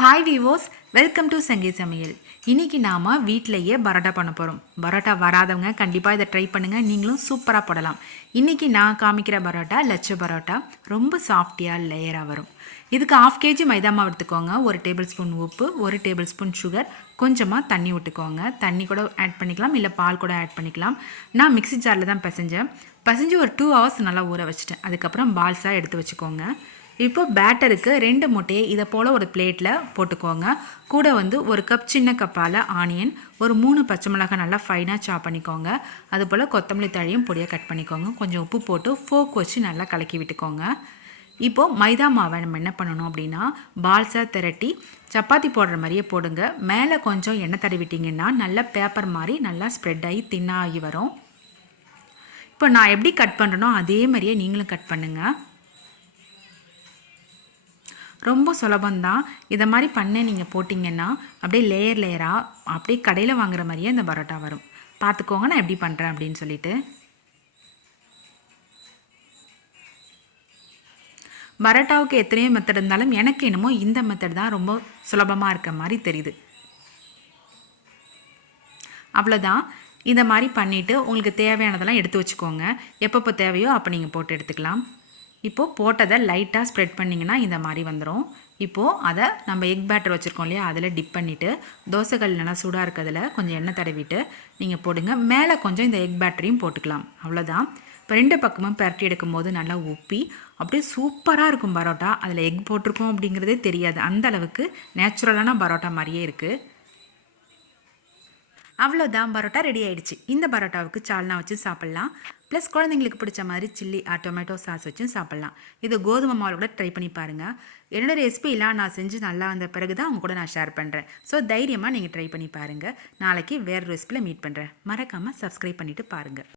Hi viewers welcome to Sangeeth சமையல் இன்னைக்கு நாம் வீட்டிலையே பரோட்டா பண்ண போகிறோம் பரோட்டா வராதவங்க கண்டிப்பாக இதை ட்ரை பண்ணுங்கள் நீங்களும் சூப்பராக போடலாம். இன்னைக்கு நான் காமிக்கிற பரோட்டா லட்ச பரோட்டா ரொம்ப சாஃப்டியாக லேயராக வரும். இதுக்கு ஆஃப் கேஜி மைதா மாவு எடுத்துக்கோங்க. ஒரு டேபிள் ஸ்பூன் உப்பு ஒரு டேபிள் ஸ்பூன் சுகர் கொஞ்சமாக தண்ணி விட்டுக்கோங்க. தண்ணி கூட ஆட் பண்ணிக்கலாம். இல்லை பால் கூட ஆட் பண்ணிக்கலாம். நான் மிக்ஸி ஜாரில் தான் பிசைஞ்சேன். பிசைஞ்சு ஒரு டூ ஹவர்ஸ் நல்லா ஊற வச்சுட்டேன். அதுக்கப்புறம் பால்ஸாக எடுத்து வச்சுக்கோங்க. இப்போ பேட்டருக்கு ரெண்டு முட்டையை இதை போல் ஒரு பிளேட்டில் போட்டுக்கோங்க. கூட வந்து ஒரு கப் சின்ன கப்பால் ஆனியன் ஒரு மூணு பச்சை மிளகாய் நல்லா ஃபைனாக சாப் பண்ணிக்கோங்க. அதுபோல் கொத்தமல்லி தழையும் பொடியாக கட் பண்ணிக்கோங்க. கொஞ்சம் உப்பு போட்டு ஃபோக் வச்சு நல்லா கலக்கி விட்டுக்கோங்க. இப்போது மைதா மாவை நம்ம என்ன பண்ணணும் அப்படின்னா பால்ஸாக திரட்டி சப்பாத்தி போடுற மாதிரியே போடுங்க. மேலே கொஞ்சம் எண்ணெய் தடவிட்டிங்கன்னா நல்லா பேப்பர் மாதிரி நல்லா ஸ்ப்ரெட் ஆகி தின்னாகி வரும். இப்போ நான் எப்படி கட் பண்ணுறனோ அதே மாதிரியே நீங்களும் கட் பண்ணுங்கள் ரொம்ப சுலபந்தான் இதை மாதிரி பண்ண நீங்கள் போட்டிங்கன்னா அப்படியே லேயர் லேயராக அப்படியே கடையில் வாங்குற மாதிரியே அந்த பரோட்டா வரும். பார்த்துக்கோங்க நான் எப்படி பண்ணுறேன் அப்படின்னு சொல்லிட்டு. பரோட்டாவுக்கு எத்தனையோ மெத்தட் இருந்தாலும் எனக்கு என்னமோ இந்த மெத்தட் தான் ரொம்ப சுலபமாக இருக்க மாதிரி தெரியுது. அவ்வளோதான் இந்த மாதிரி பண்ணிவிட்டு உங்களுக்கு தேவையானதெல்லாம் எடுத்து வச்சுக்கோங்க. எப்பப்போ தேவையோ அப்போ நீங்கள் போட்டு எடுத்துக்கலாம். இப்போது போட்டதை லைட்டாக ஸ்ப்ரெட் பண்ணிங்கன்னா இந்த மாதிரி வந்துடும் இப்போது அதை நம்ம எக் பேட்டர் வச்சுருக்கோம் இல்லையா? அதில் டிப் பண்ணிவிட்டு தோசைகள் நல்லா சூடாக இருக்கிறதுல கொஞ்சம் எண்ணெய் தடவிட்டு நீங்கள் போடுங்க. மேலே கொஞ்சம் இந்த எக் பேட்டரையும் போட்டுக்கலாம். அவ்வளோதான். இப்போ ரெண்டு பக்கமும் பரட்டி எடுக்கும்போது நல்லா உப்பி அப்படியே சூப்பராக இருக்கும் பரோட்டா. அதில் எக் போட்டிருக்கோம் அப்படிங்கிறதே தெரியாது. அந்த அளவுக்கு நேச்சுரலான பரோட்டா மாதிரியே இருக்குது அவ்வளோதான் பரோட்டா ரெடி ஆயிடுச்சு. இந்த பரோட்டாவுக்கு சால்னா வச்சு சாப்பிட்லாம். ப்ளஸ் குழந்தைங்களுக்கு பிடிச்ச மாதிரி சில்லி டொமேட்டோ சாஸ் வச்சும் சாப்பிட்லாம். இது கோதுமை மாவு கூட ட்ரை பண்ணி பாருங்கள் என்னோட ரெசிபிலாம் நான் செஞ்சு நல்லா வந்த பிறகு தான் அவங்க கூட நான் ஷேர் பண்ணுறேன் ஸோ தைரியமாக நீங்கள் ட்ரை பண்ணி பாருங்கள் நாளைக்கு வேறு ரெசிபியில் மீட் பண்ணுறேன் மறக்காமல் சப்ஸ்கிரைப் பண்ணிவிட்டு பாருங்கள்